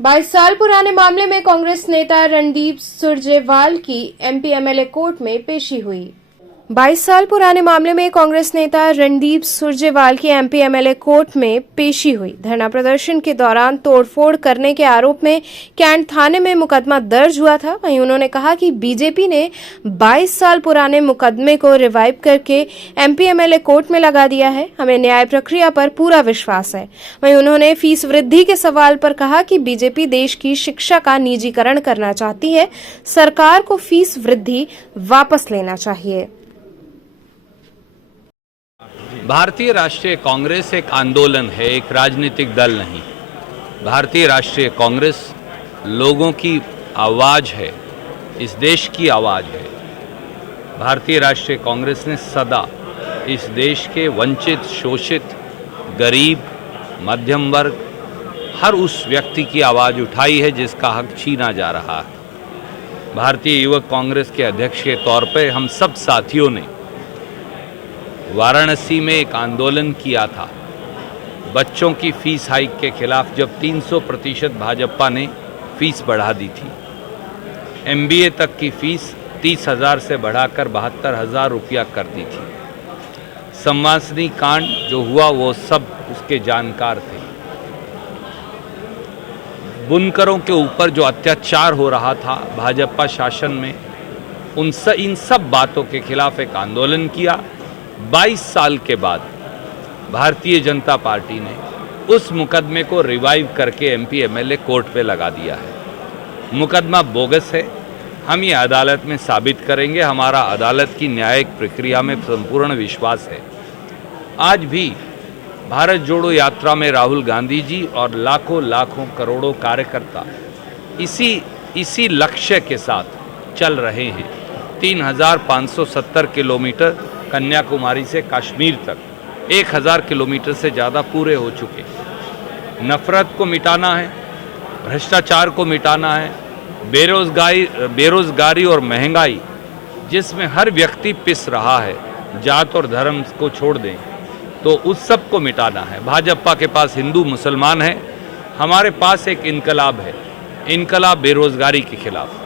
22 साल पुराने मामले में कांग्रेस नेता रणदीप सुरजेवाला की एमपी एमएलए कोर्ट में पेशी हुई। 22 साल पुराने मामले में कांग्रेस नेता रणदीप सुरजेवाला की एमपी एमएलए कोर्ट में पेशी हुई। धरना प्रदर्शन के दौरान तोड़फोड़ करने के आरोप में कैंट थाने में मुकदमा दर्ज हुआ था। वहीं उन्होंने कहा कि बीजेपी ने 22 साल पुराने मुकदमे को रिवाइव करके एमपी एमएलए कोर्ट में लगा दिया है। हमें न्याय प्रक्रिया पर पूरा विश्वास है। वहीं उन्होंने फीस वृद्धि के सवाल पर कहा कि बीजेपी देश की शिक्षा का निजीकरण करना चाहती है। सरकार को फीस वृद्धि वापस लेना चाहिए। भारतीय राष्ट्रीय कांग्रेस एक आंदोलन है, एक राजनीतिक दल नहीं। भारतीय राष्ट्रीय कांग्रेस लोगों की आवाज़ है, इस देश की आवाज़ है। भारतीय राष्ट्रीय कांग्रेस ने सदा इस देश के वंचित, शोषित, गरीब, मध्यम वर्ग, हर उस व्यक्ति की आवाज़ उठाई है जिसका हक छीना जा रहा है। भारतीय युवक कांग्रेस के अध्यक्ष के तौर पर हम सब साथियों ने वाराणसी में एक आंदोलन किया था बच्चों की फीस हाइक के खिलाफ, जब 300% भाजपा ने फीस बढ़ा दी थी। एमबीए तक की फीस 30,000 से बढ़ाकर 72,000 रुपया कर दी थी। संवासनी कांड जो हुआ वो सब उसके जानकार थे। बुनकरों के ऊपर जो अत्याचार हो रहा था भाजपा शासन में, इन सब बातों के खिलाफ एक आंदोलन किया। 22 साल के बाद भारतीय जनता पार्टी ने उस मुकदमे को रिवाइव करके एमपी एमएलए कोर्ट पे लगा दिया है। मुकदमा बोगस है, हम ये अदालत में साबित करेंगे। हमारा अदालत की न्यायिक प्रक्रिया में संपूर्ण विश्वास है। आज भी भारत जोड़ो यात्रा में राहुल गांधी जी और लाखों करोड़ों कार्यकर्ता इसी लक्ष्य के साथ चल रहे हैं। 3,570 किलोमीटर कन्याकुमारी से कश्मीर तक 1,000 किलोमीटर से ज़्यादा पूरे हो चुके। नफरत को मिटाना है, भ्रष्टाचार को मिटाना है, बेरोजगारी और महंगाई जिसमें हर व्यक्ति पिस रहा है, जात और धर्म को छोड़ दें, तो उस सब को मिटाना है। भाजपा के पास हिंदू मुसलमान है, हमारे पास एक इनकलाब है। इनकलाब बेरोजगारी के खिलाफ,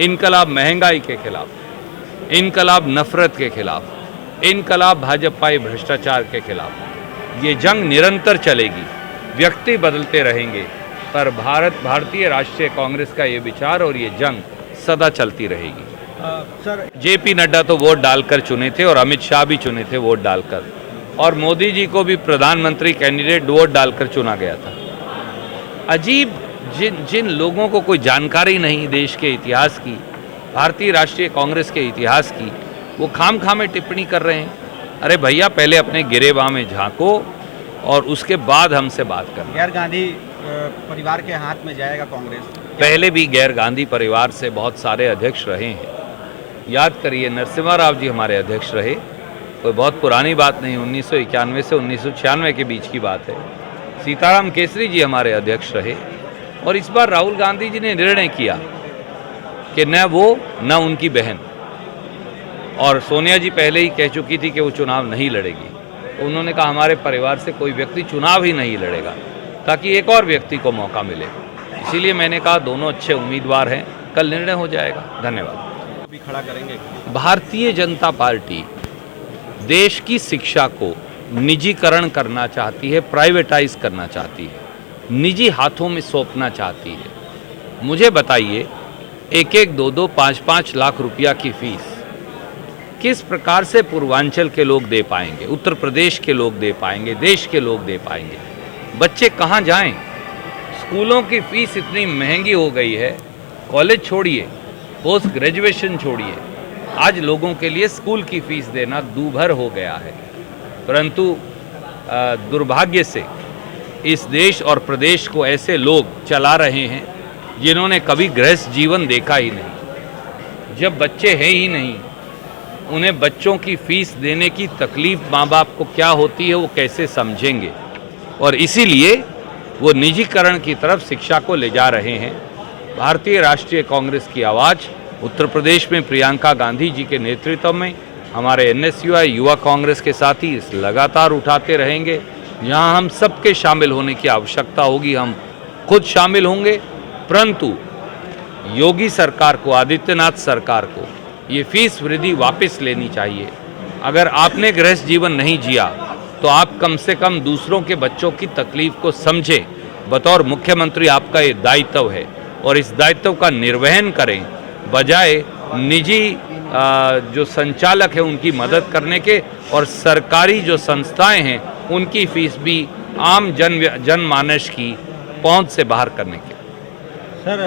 इनकलाब महंगाई के खिलाफ, इनकलाब नफरत के खिलाफ, इनकलाब भाजपाई भ्रष्टाचार के खिलाफ। ये जंग निरंतर चलेगी, व्यक्ति बदलते रहेंगे, पर भारतीय राष्ट्रीय कांग्रेस का ये विचार और ये जंग सदा चलती रहेगी। सर, जेपी नड्डा तो वोट डालकर चुने थे और अमित शाह भी चुने थे वोट डालकर, और मोदी जी को भी प्रधानमंत्री कैंडिडेट वोट डालकर चुना गया था। अजीब, जिन लोगों को कोई जानकारी नहीं देश के इतिहास की, भारतीय राष्ट्रीय कांग्रेस के इतिहास की, वो खाम में टिप्पणी कर रहे हैं। अरे भैया, पहले अपने गिरेबां में झांको और उसके बाद हमसे बात करें। गैर गांधी परिवार के हाथ में जाएगा कांग्रेस? पहले भी गैर गांधी परिवार से बहुत सारे अध्यक्ष रहे हैं। याद करिए, नरसिम्हा राव जी हमारे अध्यक्ष रहे, कोई बहुत पुरानी बात नहीं, 1991 से 1996 के बीच की बात है। सीताराम केसरी जी हमारे अध्यक्ष रहे, और इस बार राहुल गांधी जी ने निर्णय किया कि न वो न उनकी बहन, और सोनिया जी पहले ही कह चुकी थी कि वो चुनाव नहीं लड़ेगी, तो उन्होंने कहा हमारे परिवार से कोई व्यक्ति चुनाव ही नहीं लड़ेगा, ताकि एक और व्यक्ति को मौका मिले। इसीलिए मैंने कहा दोनों अच्छे उम्मीदवार हैं, कल निर्णय हो जाएगा। धन्यवाद। भी खड़ा करेंगे? भारतीय जनता पार्टी देश की शिक्षा को निजीकरण करना चाहती है, प्राइवेटाइज करना चाहती है, निजी हाथों में सौंपना चाहती है। मुझे बताइए, 1-1, 2-2, 5-5 लाख रुपया की फीस किस प्रकार से पूर्वांचल के लोग दे पाएंगे, उत्तर प्रदेश के लोग दे पाएंगे, देश के लोग दे पाएंगे? बच्चे कहाँ जाएं? स्कूलों की फीस इतनी महंगी हो गई है, कॉलेज छोड़िए, पोस्ट ग्रेजुएशन छोड़िए, आज लोगों के लिए स्कूल की फीस देना दूभर हो गया है। परंतु दुर्भाग्य से इस देश और प्रदेश को ऐसे लोग चला रहे हैं जिन्होंने कभी गृहस्थ जीवन देखा ही नहीं। जब बच्चे हैं ही नहीं, उन्हें बच्चों की फीस देने की तकलीफ माँ बाप को क्या होती है वो कैसे समझेंगे, और इसीलिए वो निजीकरण की तरफ शिक्षा को ले जा रहे हैं। भारतीय राष्ट्रीय कांग्रेस की आवाज़ उत्तर प्रदेश में प्रियंका गांधी जी के नेतृत्व में हमारे एनएसयूआई युवा कांग्रेस के साथी लगातार उठाते रहेंगे। जहां हम सबके शामिल होने की आवश्यकता होगी, हम खुद शामिल होंगे, परंतु योगी सरकार को, आदित्यनाथ सरकार को ये फीस वृद्धि वापस लेनी चाहिए। अगर आपने गृहस्थ जीवन नहीं जिया तो आप कम से कम दूसरों के बच्चों की तकलीफ को समझें। बतौर मुख्यमंत्री आपका ये दायित्व है और इस दायित्व का निर्वहन करें, बजाय निजी जो संचालक हैं उनकी मदद करने के और सरकारी जो संस्थाएं हैं उनकी फीस भी आम जनमानस की पहुंच से बाहर करने के। सर